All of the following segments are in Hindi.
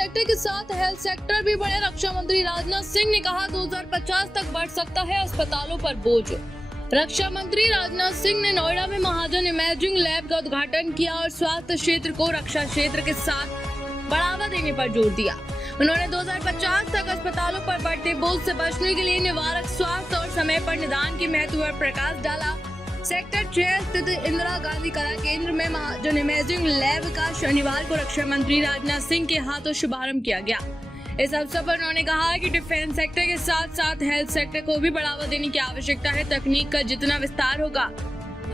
सेक्टर के साथ हेल्थ सेक्टर भी बढ़े। रक्षा मंत्री राजनाथ सिंह ने कहा 2050 तक बढ़ सकता है अस्पतालों पर बोझ। रक्षा मंत्री राजनाथ सिंह ने नोएडा में महाजन इमेजिंग लैब का उद्घाटन किया और स्वास्थ्य क्षेत्र को रक्षा क्षेत्र के साथ बढ़ावा देने पर जोर दिया। उन्होंने 2050 तक अस्पतालों पर बढ़ते बोझ से बचने के लिए निवारक स्वास्थ्य और समय पर निदान के महत्व पर प्रकाश डाला। सेक्टर 6 स्थित इंदिरा गांधी कला केंद्र में महाजन इमेजिंग लैब का शनिवार को रक्षा मंत्री राजनाथ सिंह के हाथों शुभारंभ किया गया। इस अवसर पर उन्होंने कहा कि डिफेंस सेक्टर के साथ साथ हेल्थ सेक्टर को भी बढ़ावा देने की आवश्यकता है। तकनीक का जितना विस्तार होगा,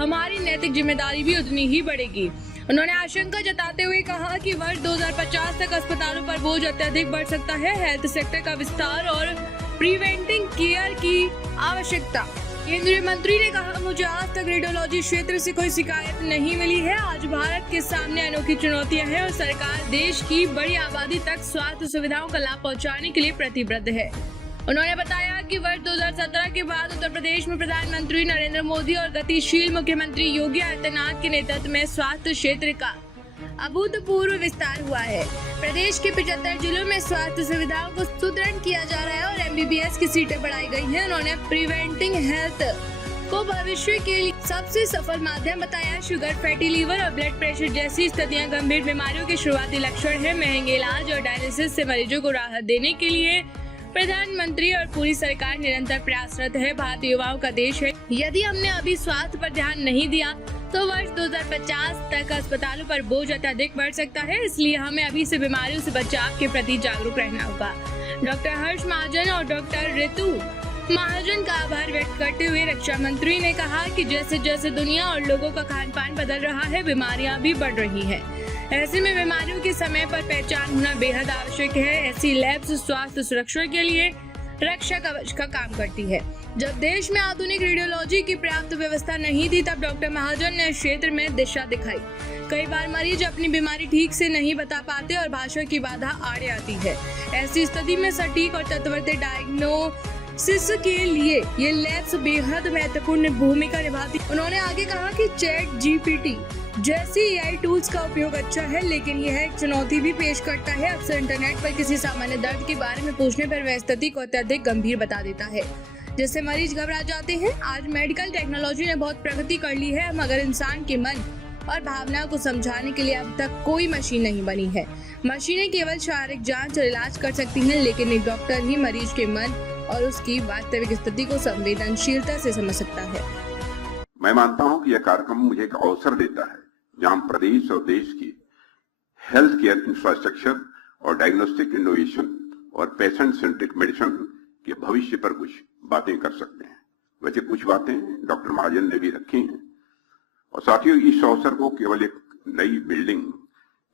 हमारी नैतिक जिम्मेदारी भी उतनी ही बढ़ेगी। उन्होंने आशंका जताते हुए कहा कि वर्ष 2050 तक अस्पतालों पर बोझ अत्यधिक बढ़ सकता है। हेल्थ सेक्टर का विस्तार और प्रिवेंटिव केयर की आवश्यकता। केंद्रीय मंत्री ने कहा, मुझे आज तक रेडियोलॉजी क्षेत्र से कोई शिकायत नहीं मिली है। आज भारत के सामने अनोखी चुनौतियां हैं और सरकार देश की बड़ी आबादी तक स्वास्थ्य सुविधाओं का लाभ पहुंचाने के लिए प्रतिबद्ध है। उन्होंने बताया कि वर्ष 2017 के बाद उत्तर प्रदेश में प्रधानमंत्री नरेंद्र मोदी और गतिशील मुख्यमंत्री योगी आदित्यनाथ के नेतृत्व में स्वास्थ्य क्षेत्र का अभूतपूर्व विस्तार हुआ है। प्रदेश के 75 जिलों में स्वास्थ्य सुविधाओं को सुदृढ़ किया जा रहा है और MBBS की सीटें बढ़ाई गई हैं। उन्होंने प्रिवेंटिंग हेल्थ को भविष्य के लिए सबसे सफल माध्यम बताया। शुगर, फैटी लीवर और ब्लड प्रेशर जैसी स्थितियां गंभीर बीमारियों के शुरुआती लक्षण हैं। महंगे इलाज और डायलिसिस से मरीजों को राहत देने के लिए प्रधानमंत्री और पूरी सरकार निरंतर प्रयासरत है। भारत युवाओं का देश है। यदि हमने अभी स्वास्थ्य पर ध्यान नहीं दिया तो वर्ष 2050 तक अस्पतालों पर बोझ अत्यधिक बढ़ सकता है। इसलिए हमें अभी से बीमारियों से बचाव के प्रति जागरूक रहना होगा। डॉक्टर हर्ष महाजन और डॉक्टर ऋतु महाजन का आभार व्यक्त करते हुए रक्षा मंत्री ने कहा कि जैसे जैसे दुनिया और लोगों का खान पान बदल रहा है, बीमारियां भी बढ़ रही हैं। ऐसे में बीमारियों की समय पर पहचान होना बेहद आवश्यक है। ऐसी लैब्स स्वास्थ्य सुरक्षा के लिए रक्षा कवच का काम करती है। जब देश में आधुनिक रेडियोलॉजी की पर्याप्त व्यवस्था नहीं थी, तब डॉक्टर महाजन ने क्षेत्र में दिशा दिखाई। कई बार मरीज अपनी बीमारी ठीक से नहीं बता पाते और भाषा की बाधा आड़े आती है। ऐसी स्थिति में सटीक और तत्वरत डायग्नोसिस के लिए ये लैब्स बेहद महत्वपूर्ण भूमिका निभाती। उन्होंने आगे कहा कि चैट GPT जैसी AI टूल्स का उपयोग अच्छा है, लेकिन यह एक चुनौती भी पेश करता है। अक्सर इंटरनेट पर किसी सामान्य दर्द के बारे में पूछने पर वह स्थिति को अत्यधिक गंभीर बता देता है, जिससे मरीज घबरा जाते हैं। आज मेडिकल टेक्नोलॉजी ने बहुत प्रगति कर ली है, मगर इंसान के मन और भावनाओं को समझाने के लिए अब तक कोई मशीन नहीं बनी है। मशीनें केवल शारीरिक जांच और इलाज कर सकती हैं, लेकिन एक डॉक्टर ही मरीज के मन और उसकी वास्तविक स्थिति को संवेदनशीलता से समझ सकता है। मैं मानता हूं कि यह कार्यक्रम मुझे एक अवसर देता है जहां प्रदेश और देश की हेल्थ केयर इंफ्रास्ट्रक्चर और डायग्नोस्टिक इनोवेशन और पेशेंट सेंट्रिक मेडिसिन के भविष्य पर कुछ बातें कर सकते हैं। वैसे कुछ बातें डॉक्टर महाजन ने भी रखी हैं। और साथियों, इस अवसर को केवल एक नई बिल्डिंग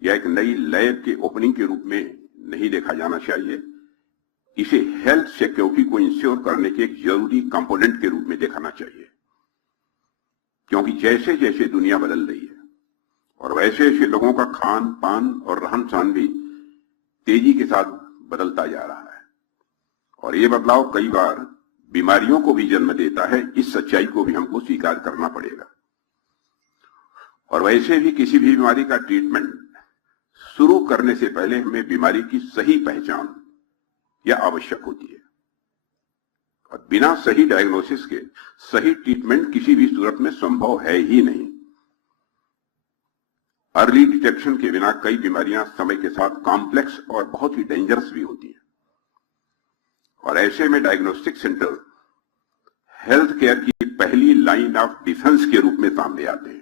या एक नई लैब के ओपनिंग के रूप में नहीं देखा जाना चाहिए। इसे हेल्थ सिक्योरिटी को इंश्योर करने के एक जरूरी कंपोनेंट के रूप में देखना चाहिए, क्योंकि जैसे जैसे दुनिया बदल रही है और वैसे वैसे लोगों का खान पान और रहन सहन भी तेजी के साथ बदलता जा रहा है और ये बदलाव कई बार बीमारियों को भी जन्म देता है। इस सच्चाई को भी हमको स्वीकार करना पड़ेगा। और वैसे भी किसी भी बीमारी का ट्रीटमेंट शुरू करने से पहले हमें बीमारी की सही पहचान या आवश्यक होती है और बिना सही डायग्नोसिस के सही ट्रीटमेंट किसी भी सूरत में संभव है ही नहीं। अर्ली डिटेक्शन के बिना कई बीमारियां समय के साथ कॉम्प्लेक्स और बहुत ही डेंजरस भी होती हैं और ऐसे में डायग्नोस्टिक सेंटर हेल्थ केयर की पहली लाइन ऑफ डिफेंस के रूप में सामने आते हैं।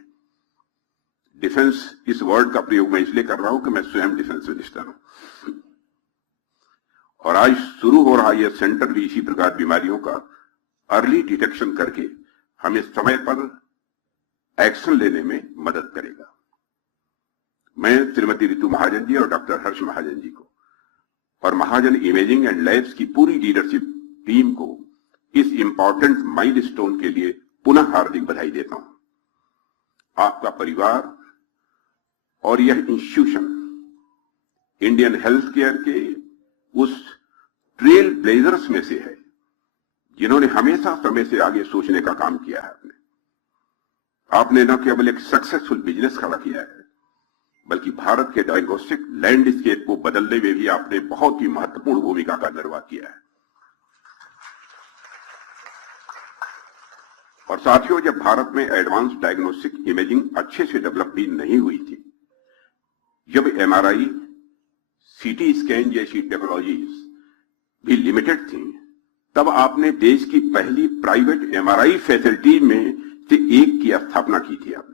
डिफेंस इस वर्ड का प्रयोग मैं इसलिए कर रहा हूं कि मैं स्वयं डिफेंस मिनिस्टर हूं और आज शुरू हो रहा यह सेंटर भी इसी प्रकार बीमारियों का अर्ली डिटेक्शन करके हमें समय पर एक्शन लेने में मदद करेगा। मैं श्रीमती ऋतु महाजन जी और डॉक्टर हर्ष महाजन जी को और महाजन इमेजिंग एंड लैब्स की पूरी लीडरशिप टीम को इस इंपॉर्टेंट माइलस्टोन के लिए पुनः हार्दिक बधाई देता हूं। आपका परिवार और यह इंस्टीट्यूशन इंडियन हेल्थ केयर के उस ट्रेल ब्लेजर्स में से है जिन्होंने हमेशा समय से आगे सोचने का काम किया है। आपने न केवल एक सक्सेसफुल बिजनेस खड़ा किया है, बल्कि भारत के डायग्नोस्टिक लैंडस्केप को बदलने में भी आपने बहुत ही महत्वपूर्ण भूमिका का निर्वाह किया है। और साथियों, जब भारत में एडवांस डायग्नोस्टिक इमेजिंग अच्छे से डेवलप भी नहीं हुई थी, जब एमआरआई, सीटी स्कैन जैसी टेक्नोलॉजीज भी लिमिटेड थी, तब आपने देश की पहली प्राइवेट एमआरआई फैसिलिटी में से एक की स्थापना की थी। आपने